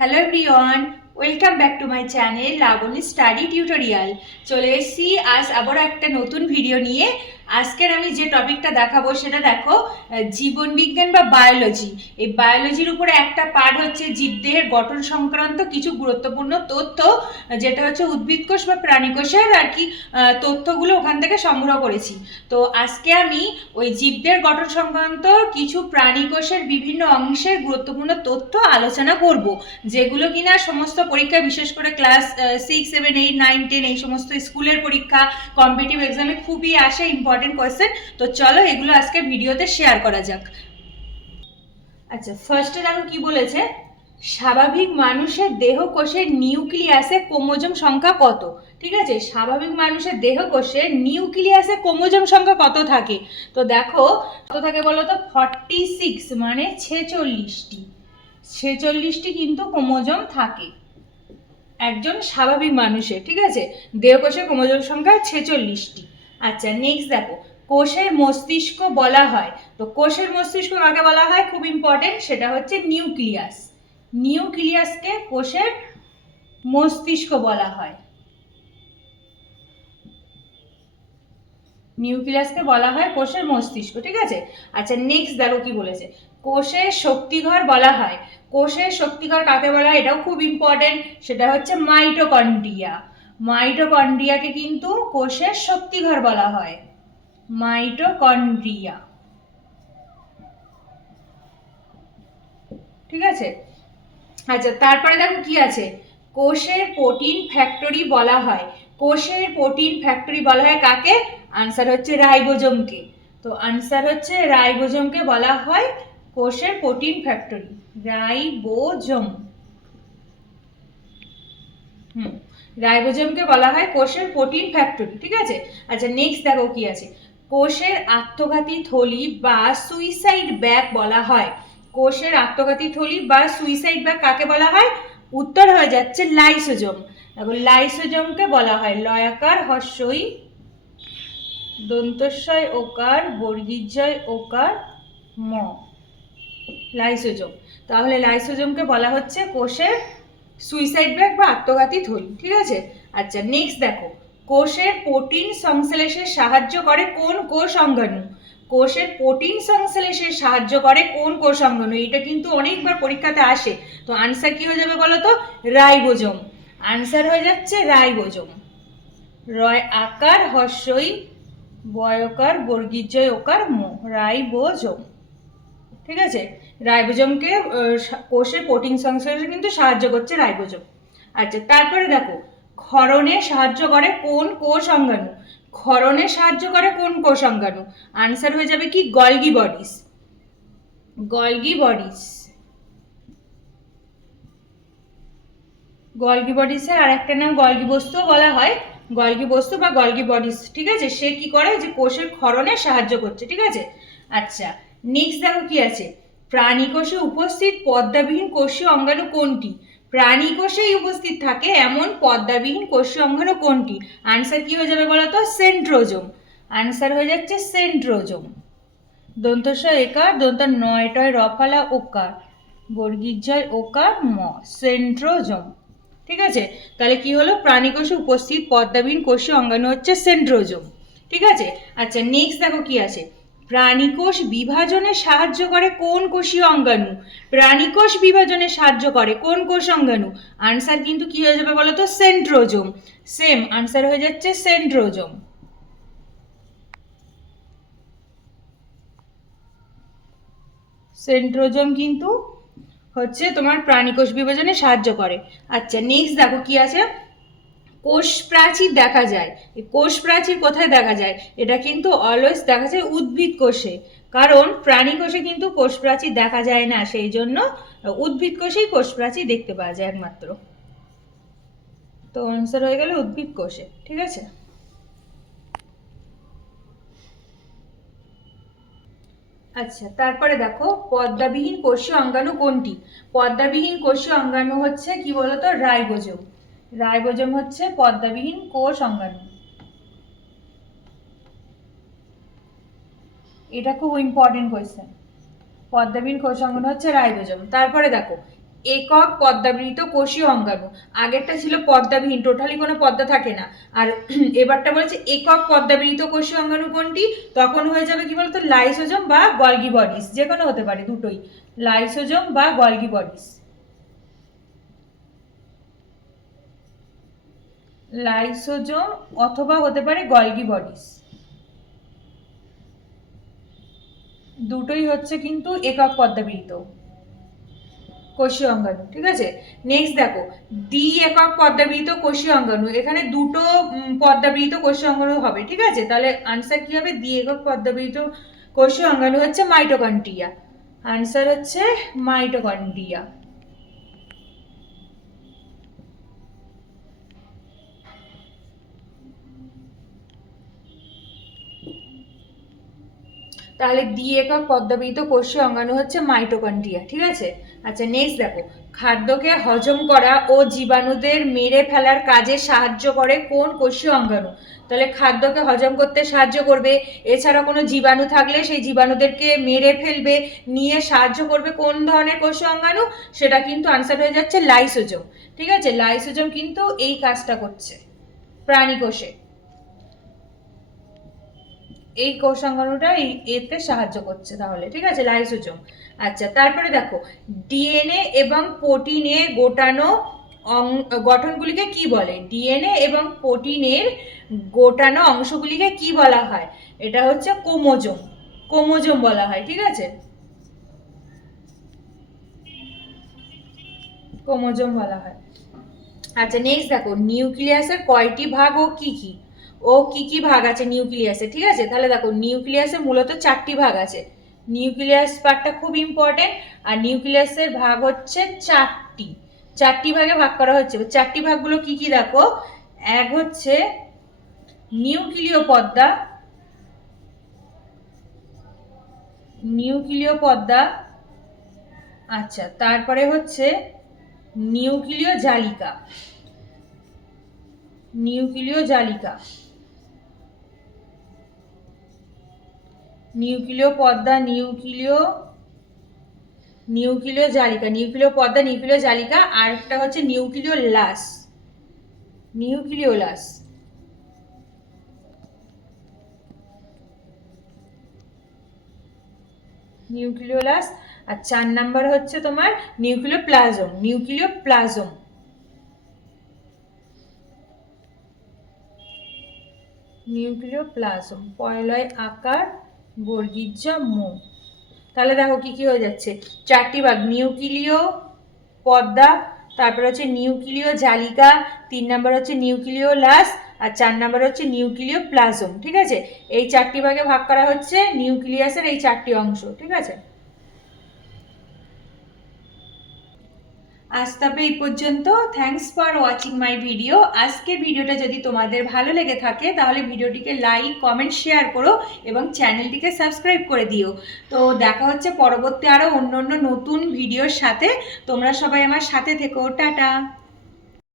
Hello everyone welcome back to my channel Laboni study tutorial চলে এসেছি, আজ আবার একটা নতুন ভিডিও নিয়ে। আজকের আমি যে টপিকটা দেখাবো সেটা দেখো জীবন বিজ্ঞান বা বায়োলজি। এই বায়োলজির উপরে একটা পার্ট হচ্ছে জীবদেহের গঠন সংক্রান্ত কিছু গুরুত্বপূর্ণ তথ্য, যেটা হচ্ছে উদ্ভিদ কোষ বা প্রাণী কোষের আর কি তথ্যগুলো ওখান থেকে সংগ্রহ করেছি। তো আজকে আমি ওই জীবদের গঠন সংক্রান্ত কিছু প্রাণী কোষের বিভিন্ন অংশের গুরুত্বপূর্ণ তথ্য আলোচনা করব, যেগুলো কিনা সমস্ত পরীক্ষা বিশেষ করে class six seven eight nine ten এই সমস্ত স্কুলের পরীক্ষা কম্পিটিভ এক্সামে খুবই আসে ইম্পর্টেন্ট কোয়েশ্চেন তো চলো এগুলো আজকে ভিডিওতে শেয়ার করা যাক। আচ্ছা ফার্স্টে দেখো কি বলেছে? স্বাভাবিক মানুষের দেহ কোষের নিউক্লিয়াসে ক্রোমোজোম সংখ্যা কত? ঠিক আছে? স্বাভাবিক মানুষের দেহ কোষে নিউক্লিয়াসে ক্রোমোজোম সংখ্যা কত থাকে? তো দেখো, কত থাকে বলো তো? ফর্টি সিক্স মানে ছেচল্লিশটি। ছেচল্লিশটি কিন্তু ক্রোমোজোম থাকে। একজন স্বাভাবিক মানুষের, ঠিক আছে? দেহকোষের ক্রোমোজোম সংখ্যা ছেচল্লিশটি। আচ্ছা নেক্সট দেখো। কোষের মস্তিষ্ক বলা হয়। তো কোষের মস্তিষ্ক কাকে বলা হয়? খুব ইম্পর্টেন্ট সেটা হচ্ছে নিউক্লিয়াস। নিউক্লিয়াসকে কোষের মস্তিষ্ক বলা হয়। নিউক্লিয়াসকে বলা হয় কোষের মস্তিষ্ক, ঠিক আছে? আচ্ছা নেক্সট দেখো কি বলেছে। কোষের শক্তিঘর বলা হয়। কোষের শক্তিঘর কাকে বলা হয়? এটাও খুব ইম্পর্টেন্ট সেটা হচ্ছে মাইটোকন্ড্রিয়া মাইটোকন্ড্রিয়াকে কিন্তু কোষের শক্তিঘর বলা হয়। মাইটোকন্ড্রিয়া। ঠিক আছে? আচ্ছা তারপরে দেখো কি আছে? কোষের প্রোটিন ফ্যাক্টরি বলা হয়। কোষের প্রোটিন ফ্যাক্টরি বলা হয় কাকে? আনসার হচ্ছে রাইবোজোমকে। তো আনসার হচ্ছে রাইবোজোমকে বলা হয় কোষের প্রোটিন ফ্যাক্টরি, রাইবোজোম। হুম। রাইবোজোমকে বলা হয় কোষের প্রোটিন ফ্যাক্টরি, ঠিক আছে? আচ্ছা নেক্সট দেখো কি আছে। কোষের আত্মঘাতী থলি বা সুইসাইড ব্যাগ বলা হয়। কোষের আত্মঘাতী থলি বা সুইসাইড ব্যাগ কাকে বলা হয়? উত্তর হয়ে যাচ্ছে লাইসোজোম দেখো লাইসোজোমকে বলা হয়। লয়াকার, হর্ষই, দন্তস্বয়, ওকার, বর্গীজয়, ওকার, ম। লাইসোজোম তাহলে লাইসোজোমকে বলা হচ্ছে কোষের সুইসাইড ব্যাগ বা আত্মঘাতী থলি ঠিক আছে? আচ্ছা নেক্সট দেখো। কোষের প্রোটিন সংশ্লেষে সাহায্য করে কোন কোষ অঙ্গাণু কোষের প্রোটিন সংশ্লেষে সাহায্য করে কোন কোষ অঙ্গাণু এটা কিন্তু অনেকবার পরীক্ষাতে আসে। তো আনসার কি হয়ে যাবে বলো তো? রাইবোজম। আনসার হয়ে যাচ্ছে রাইবোজম। রয় আকার, হর্ষই, বয়কার, বর্গীজয় ওকার, মো, রাইবোজোম। ঠিক আছে? রাইবোজোমকে কোষের প্রোটিন সংশ্লেষে কিন্তু সাহায্য করছে রাইবোজোম। আচ্ছা তারপরে দেখো, ক্ষরণে সাহায্য করে কোন কোষ অঙ্গাণু ক্ষরণে সাহায্য করে কোন কোষ অঙ্গাণু আনসার হয়ে যাবে কি? Golgi bodies Golgi bodies Golgi বডিসের আর একটা নাম গলগি বস্তুও বলা হয়। গলগি বস্তু বা গলগি বডিস ঠিক আছে? সে কি করে? যে কোষের ক্ষরণে সাহায্য করছে, ঠিক আছে? আচ্ছা নেক্সট দেখো কি আছে? প্রাণী কোষে উপস্থিত পদ্মাবিহীন কোষীয় অঙ্গাণু কোনটি? প্রাণী কোষেই উপস্থিত থাকে এমন পদ্মাবিহীন কোষীয় অঙ্গাণু কোনটি? আনসার কি হয়ে যাবে বলো তো সেন্ট্রোজোম আনসার হয়ে যাচ্ছে সেন্ট্রোজোম দন্তস্ব একার দন্ত নয়টয় রফালা ওকার, বর্গীজয় ওকার ম সেন্ট্রোজোম ঠিক আছে? তাহলে কি হলো? প্রাণীকোষে উপস্থিত পদ্মাবিহীন কোষীয় অঙ্গাণু হচ্ছে সেন্ট্রোজোম ঠিক আছে? আচ্ছা নেক্সট দেখো কি আছে? প্রাণীকোষ বিভাজনে সাহায্য করে কোন কোষীয় অঙ্গাণু? প্রাণীকোষ বিভাজনে সাহায্য করে কোন কোষ অঙ্গাণু? আনসার কিন্তু কি হয়ে যাবে বলো তো সেন্ট্রোজোম সেম আনসার হয়ে যাচ্ছে সেন্ট্রোজোম সেন্ট্রোজোম কিন্তু হচ্ছে তোমার প্রাণীকোষ বিভাজনে সাহায্য করে। আচ্ছা নেক্সট দেখো কি আছে? কোষ প্রাচীর দেখা যায়। কোষ প্রাচীর কোথায় দেখা যায়? এটা কিন্তু অলওয়েজ দেখা যায় উদ্ভিদ কোষে। কারণ প্রাণী কোষে কিন্তু কোষ প্রাচীর দেখা যায় না। সেই জন্য উদ্ভিদ কোষেই কোষ প্রাচীর দেখতে পাওয়া যায় একমাত্র। তো আনসার হয়ে গেল উদ্ভিদ কোষে। ঠিক আছে? আচ্ছা তারপরে দেখো, পদ্মাবিহীন কোষীয় অঙ্গাণু কোনটি? পদ্মাবিহীন কোষীয় অঙ্গাণু হচ্ছে কি বলতো? রাইবোজোম। রাইবোজোম হচ্ছে পদ্মাবিহীন কোষ অঙ্গাণু। এটা খুব ইম্পর্টেন্ট কোয়েশ্চেন পদ্মাবিহীন কোষ অঙ্গাণু হচ্ছে রাইবোজোম তারপরে দেখো, একক পদ্মাবৃত কোষীয় অঙ্গাণু। আগেরটা ছিল পদ্মাবিহীন টোটালি কোনো পদ্মা থাকে না। আর এবারটা বলেছে একক পদ্মাবৃত কোষীয় অঙ্গাণু কোনটি? তখন হয়ে যাবে কি বলতো? লাইসোজম বা গলগি বডিস যে কোনো হতে পারে দুটোই। লাইসোজম বা গলগি বডিস। লাইসোজোম অথবা হতে পারে গলগি বডিস। দুটোই হচ্ছে কিন্তু একক পদ্মাবৃত কোষীয় অঙ্গাণু, ঠিক আছে? নেক্সট দেখো দ্বি একক পদ্মাবৃত কোষীয় অঙ্গাণু, এখানে দুটো পদ্মাবৃত কোষীয় অঙ্গাণু হবে, ঠিক আছে? তাহলে আনসার কি হবে? দ্বি একক পদ্মাবৃত কোষীয় অঙ্গাণু হচ্ছে মাইটোকন্ড্রিয়া আনসার হচ্ছে মাইটোকন্ড্রিয়া তাহলে দ্বি একক পদ্মাবৃত কোষীয় অঙ্গাণু হচ্ছে মাইটোকন্ড্রিয়া, ঠিক আছে? আচ্ছা নেক্সট দেখো। খাদ্যকে হজম করা ও জীবাণুদের মেরে ফেলার কাজে সাহায্য করে কোন কোষীয় অঙ্গাণু? তাহলে খাদ্যকে হজম করতে সাহায্য করবে। এছাড়া কোনো জীবাণু থাকলে সেই জীবাণুদেরকে মেরে ফেলবে, নিয়ে সাহায্য করবে কোন ধরনের কোষীয় অঙ্গাণু? সেটা কিন্তু আনসার হয়ে যাচ্ছে লাইসোজম ঠিক আছে? লাইসোজম কিন্তু এই কাজটা করছে প্রাণী কোষে। এই কোষাঙ্গাণুটা এই এতে সাহায্য করছে তাহলে, ঠিক আছে? লাইসোজোম। আচ্ছা তারপরে দেখো, ডিএনএ এবং প্রোটিনে গোটানো অং- গঠনগুলিকে কি বলে? ডিএনএ এবং প্রোটিনের গোটানো অংশগুলিকে কি বলা হয়? এটা হচ্ছে কোমোজোম কোমোজোম বলা হয়, ঠিক আছে? কোমোজোম বলা হয়। আচ্ছা নেক্সট দেখো, নিউক্লিয়াসের কয়টি ভাগ ও কি কি? ও কি কি ভাগ আছে? নিউক্লিয়াসে, ঠিক আছে? তাহলে দেখো, নিউক্লিয়াসে মূলত চারটি ভাগ আছে। নিউক্লিয়াস পার্টটা খুব ইম্পর্টেন্ট আর নিউক্লিয়াসের ভাগ হচ্ছে চারটি। চারটি ভাগে ভাগ করা হচ্ছে। চারটি ভাগগুলো কি কি দেখো? এক হচ্ছে নিউক্লিয় পদ্মা নিউক্লিয় পদ্মা আচ্ছা তারপরে হচ্ছে নিউক্লিয় জালিকা। নিউক্লিয় জালিকা। নিউক্লিয় পদ্মা, নিউক্লিয় নিউক্লিয় জালিকা, নিউক্লিয় পদ্মা, নিউক্লিয় জালিকা, আর একটা হচ্ছে নিউক্লিয় লাস। নিউক্লিয় লাস। নিউক্লিওলাস আর চার নাম্বার হচ্ছে তোমার নিউক্লিয় প্লাজম নিউক্লিয় প্লাজম। নিউক্লিয় প্লাজম, পয়লয় আকার বর্গীর্যা মো। তাহলে দেখো কি কি হয়ে যাচ্ছে? চারটি ভাগ, নিউক্লিয় পদ্মা, তারপর হচ্ছে নিউক্লিয় জালিকা, তিন নাম্বার হচ্ছে নিউক্লিয় লাস আর চার নাম্বার হচ্ছে নিউক্লিয় প্লাজম, ঠিক আছে? এই চারটি ভাগে ভাগ করা হচ্ছে নিউক্লিয়াসের এই চারটি অংশ, ঠিক আছে? আজ তবে এই পর্যন্ত। Thanks for watching my video আজকের ভিডিওটা যদি তোমাদের ভালো লেগে থাকে, তাহলে ভিডিওটিকে লাইক কমেন্ট শেয়ার করো এবং চ্যানেলটিকে সাবস্ক্রাইব করে দিও। তো দেখা হচ্ছে পরবর্তী আরও অন্য অন্য নতুন ভিডিওর সাথে। তোমরা সবাই আমার সাথে থেকো। টাটা!